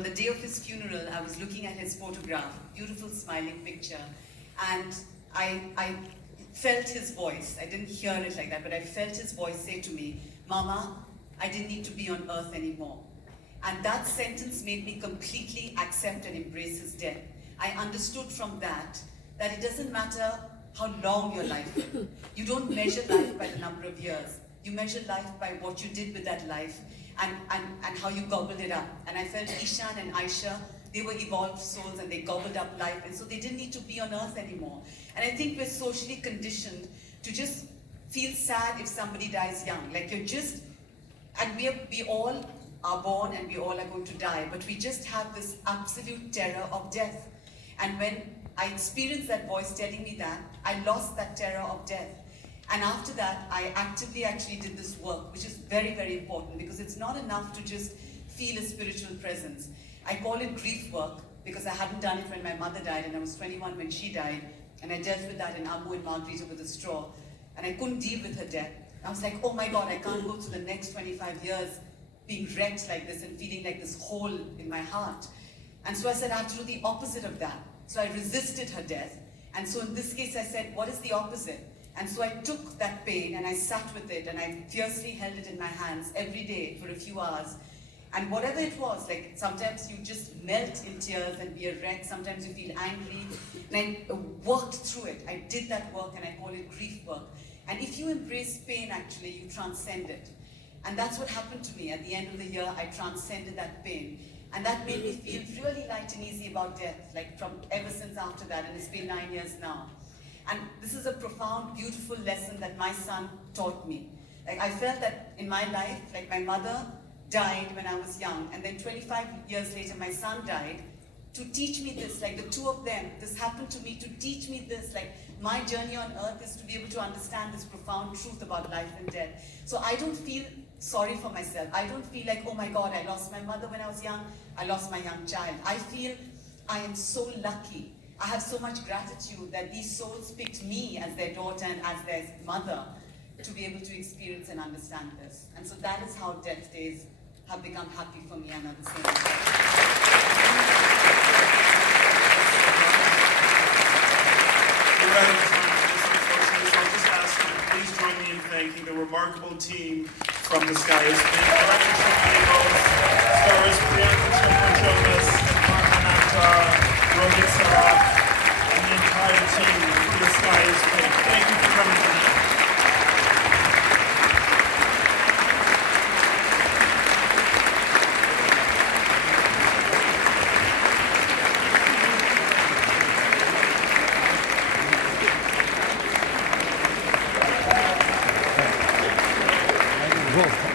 on the day of his funeral, I was looking at his photograph, beautiful smiling picture, and I felt his voice. I didn't hear it like that, but I felt his voice say to me, "Mama, I didn't need to be on earth anymore." And that sentence made me completely accept and embrace his death. I understood from that it doesn't matter how long your life is. You don't measure life by the number of years. You measure life by what you did with that life and how you gobbled it up. And I felt Ishan and Aisha, they were evolved souls and they gobbled up life, and so they didn't need to be on earth anymore. And I think we're socially conditioned to just feel sad if somebody dies young. Like and we all are born and we all are going to die, but we just have this absolute terror of death. And when I experienced that voice telling me that, I lost that terror of death. And after that, I actively actually did this work, which is very, very important, because it's not enough to just feel a spiritual presence. I call it grief work because I hadn't done it when my mother died, and I was 21 when she died, and I dealt with that in Abu and Margarita with a straw, and I couldn't deal with her death. I was like, oh my God, I can't go through the next 25 years being wrecked like this and feeling like this hole in my heart. And so I said, I have to do the opposite of that. So I resisted her death. And so in this case, I said, what is the opposite? And so I took that pain and I sat with it and I fiercely held it in my hands every day for a few hours. And whatever it was, like sometimes you just melt in tears and be a wreck, sometimes you feel angry. And I worked through it. I did that work and I call it grief work. And if you embrace pain, actually, you transcend it. And that's what happened to me. At the end of the year, I transcended that pain. And that made me feel really light and easy about death, like from ever since after that, and it's been 9 years now. And this is a profound, beautiful lesson that my son taught me. Like I felt that in my life, like my mother died when I was young, and then 25 years later, my son died to teach me this, like the two of them, this happened to me to teach me this, like my journey on earth is to be able to understand this profound truth about life and death. So I don't feel sorry for myself. I don't feel like, oh my God, I lost my mother when I was young, I lost my young child. I feel I am so lucky. I have so much gratitude that these souls picked me as their daughter and as their mother to be able to experience and understand this. And so that is how death days have become happy for me and at the same time. We're out of time for this, unfortunately, so I'll just ask you to please join me in thanking the remarkable team from The Sky Is Pink. Director Shakti Bose, stars Priyanka Chopra Jonas, Martin Akhtar, Rohit Saraf, and the entire team from The Sky Is Pink. Thank you for coming tonight. Go.